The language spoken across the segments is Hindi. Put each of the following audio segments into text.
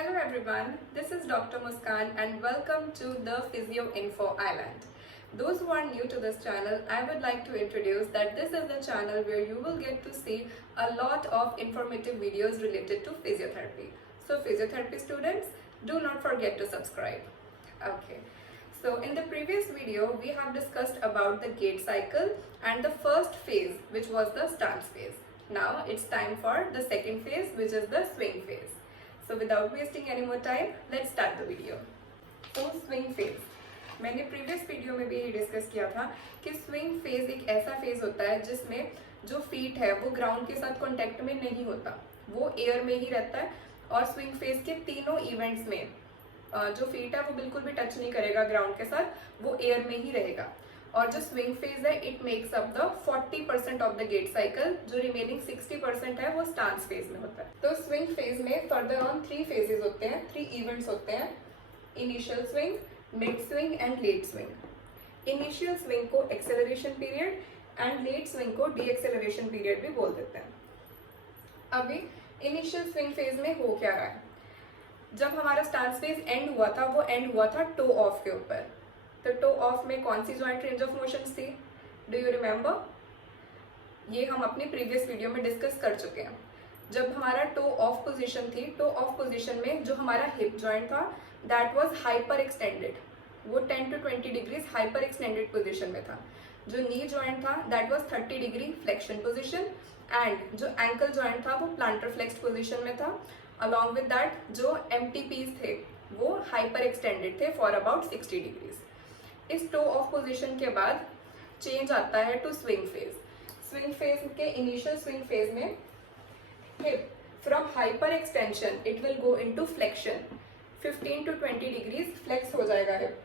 Hello everyone, this is Dr. Muskan and welcome to the Physio Info Island. Those who are new to this channel, I would like to introduce that this is the channel where you will get to see a lot of informative videos related to physiotherapy. So physiotherapy students, do not forget to subscribe. Okay. So in the previous video, we have discussed about the gait cycle and the first phase, which was the stance phase. Now it's time for the second phase, which is the swing phase. So without wasting any more time, let's start the video. So swing phase. मैंने प्रीवियस वीडियो में भी ये डिस्कस किया था कि स्विंग फेज एक ऐसा फेज होता है जिसमें जो फीट है वो ग्राउंड के साथ कांटेक्ट में नहीं होता, वो एयर में ही रहता है। और स्विंग फेज के तीनों इवेंट्स में जो फीट है वो बिल्कुल भी टच नहीं करेगा ग्राउंड के साथ, वो एयर में ही रहेगा। और जो स्विंग फेज है it makes up the 40% of the gait cycle, जो रिमेनिंग 60% है वो स्टांस फेज में होता है। तो स्विंग फेज में फर्दर ऑन 3 फेजेस होते हैं, 3 इवेंट्स होते हैं, initial swing, mid swing and late swing. Initial swing को acceleration period and late swing को डी एक्सेलरेशन पीरियड भी बोल देते हैं। अभी इनिशियल स्विंग फेज में हो क्या रहा है, जब हमारा स्टांस फेज एंड हुआ था वो एंड हुआ था टो ऑफ के ऊपर। तो टो ऑफ में कौन सी जॉइंट रेंज ऑफ मोशंस थी, डू यू रिमेंबर? ये हम अपनी प्रीवियस वीडियो में डिस्कस कर चुके हैं। जब हमारा टो ऑफ पोजीशन थी, टो ऑफ पोजीशन में जो हमारा हिप जॉइंट था दैट वाज हाइपर एक्सटेंडेड, वो 10 to 20 degrees hyper extended position में था। जो नी जॉइंट था that was 30 degree flexion position and जो एंकल जॉइंट था वो प्लांटर फ्लेक्स्ड पोजीशन में था। अलॉन्ग विद दैट जो एमटीपीज थे वो हाइपर एक्सटेंडेड थे फॉर अबाउट 60 डिग्रीज। इस टो ऑफ पोजीशन के बाद चेंज आता है to swing phase. Swing phase के इनिशियल स्विंग फेज में hip from hyper extension it will go into flexion, 15 to 20 degrees flex हो जाएगा हिप।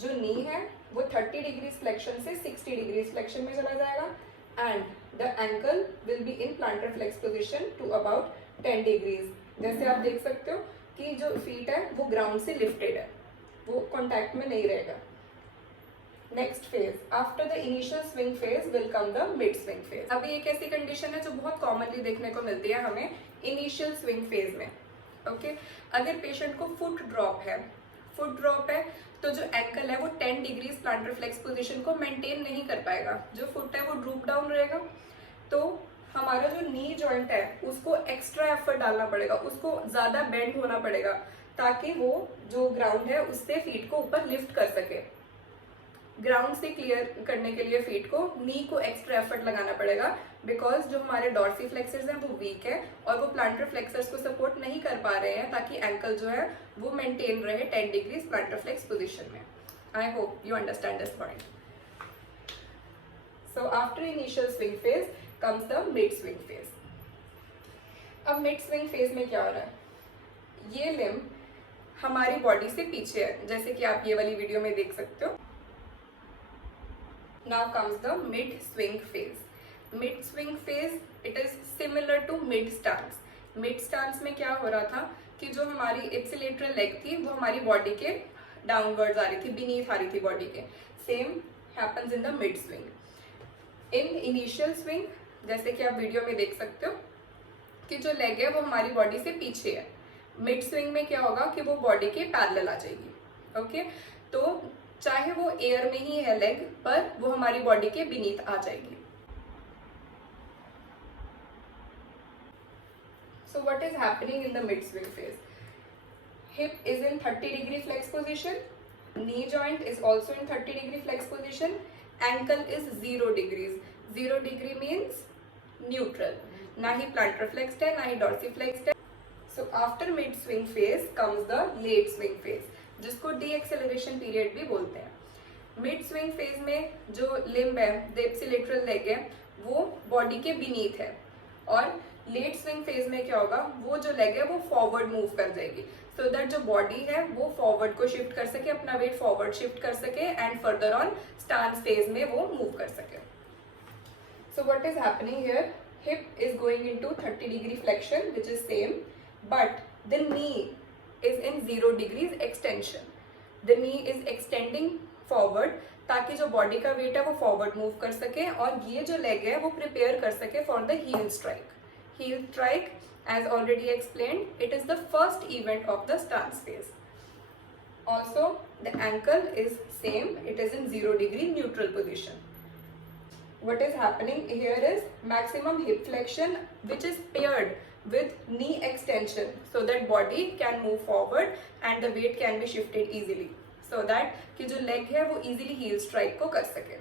जो नी है वो 30 डिग्रीज फ्लेक्शन से 60 डिग्रीज फ्लेक्शन में चला जाएगा and the ankle will be in plantar flex position to about 10 degrees. जैसे आप देख सकते हो कि जो फीट है वो ग्राउंड से लिफ्टेड है, वो कॉन्टैक्ट में नहीं रहेगा। Next phase after the initial swing phase will come the mid swing phase. अभी एक ऐसी कंडीशन है जो बहुत कॉमनली देखने को मिलती है हमें इनिशियल स्विंग फेज में। ओके, अगर पेशेंट को फुट ड्रॉप है तो जो एंकल है वो 10 डिग्रीज प्लांटर फ्लेक्स पोजीशन को मेंटेन नहीं कर पाएगा, जो फुट है वो ड्रूप डाउन रहेगा। तो हमारा जो नी जॉइंट है उसको एक्स्ट्रा एफर्ट डालना पड़ेगा, उसको ज्यादा बेंड होना पड़ेगा ताकि वो जो ग्राउंड है उससे फीट को ऊपर लिफ्ट कर सके। ग्राउंड से क्लियर करने के लिए फीट को नी को एक्स्ट्रा एफर्ट लगाना पड़ेगा बिकॉज जो हमारे डॉर्सी फ्लेक्सर्स हैं वो वीक है और वो प्लांटर फ्लेक्सर्स को सपोर्ट नहीं कर पा रहे हैं ताकि एंकल जो है वो मेंटेन रहे 10 डिग्रीज प्लांटर फ्लेक्स पोजीशन में। I hope you understand this point. So after initial swing phase comes the mid swing phase. अब मिड स्विंग फेज में क्या हो रहा है, ये लिम्ब हमारी बॉडी से पीछे है, जैसे कि आप ये वाली वीडियो में देख सकते हो। Now comes the mid swing phase. Mid swing phase it is similar to mid stance. Mid stance में क्या हो रहा था कि जो हमारी ipsilateral leg थी वो हमारी बॉडी के डाउनवर्ड्स आ रही थी, beneath आ रही थी बॉडी के। Same happens in the mid swing. In initial swing जैसे कि आप वीडियो में देख सकते हो कि जो लेग है वो हमारी बॉडी से पीछे है। मिड स्विंग में क्या होगा कि वो बॉडी के पैरेलल आ जाएगी। ओके, तो चाहे वो एयर में ही है लेग पर वो हमारी बॉडी के बीनीथ आ जाएगी। So what is happening in the mid swing phase, hip is in 30 degree flex position, knee joint is also in 30 degree flex position, ankle is 0 degrees. 0 degree means neutral, ना ही प्लांटर फ्लेक्स्ड है ना ही डॉर्सी फ्लेक्स्ड है। So after mid swing phase comes the late swing phase, जिसको डी एक्सेलरेशन पीरियड भी बोलते हैं। मिड स्विंग फेज में जो लिम्ब है, द इप्सिलेटरल लेग है, वो बॉडी के बीनीथ है। और लेट स्विंग फेज में क्या होगा, वो जो लेग है वो फॉरवर्ड मूव कर जाएगी सो दैट जो बॉडी है वो फॉरवर्ड को शिफ्ट कर सके, अपना वेट फॉरवर्ड शिफ्ट कर सके and further on stance phase में वो मूव कर सके। सो what is happening here, hip is going into 30 degree flexion which is same, but the knee is in 0 degrees extension. The knee is extending forward ताकि जो बॉडी का वेट है वो फॉरवर्ड मूव कर सके और ये जो लेग है वो प्रिपेयर कर सके for the heal strike. Heal strike As already explained, it is the first event of the stance phase. Also, the ankle is same, it is in 0-degree neutral position. What is happening here is maximum hip flexion, which is paired with knee extension, so that body can move forward and the weight can be shifted easily, so that कि जो leg है वो easily heel strike को कर सके.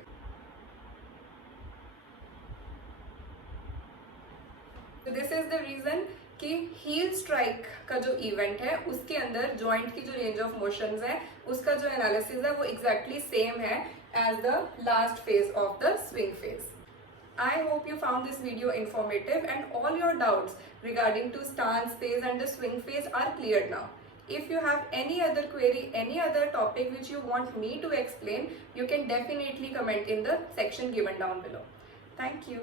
So this is the reason कि heel strike का जो event है उसके अंदर joint की जो range of motions है उसका जो analysis है वो exactly same है as the last phase of the swing phase. I hope you found this video informative and all your doubts regarding to stance phase and the swing phase are cleared now. If you have any other query, any other topic which you want me to explain, you can definitely comment in the section given down below. Thank you.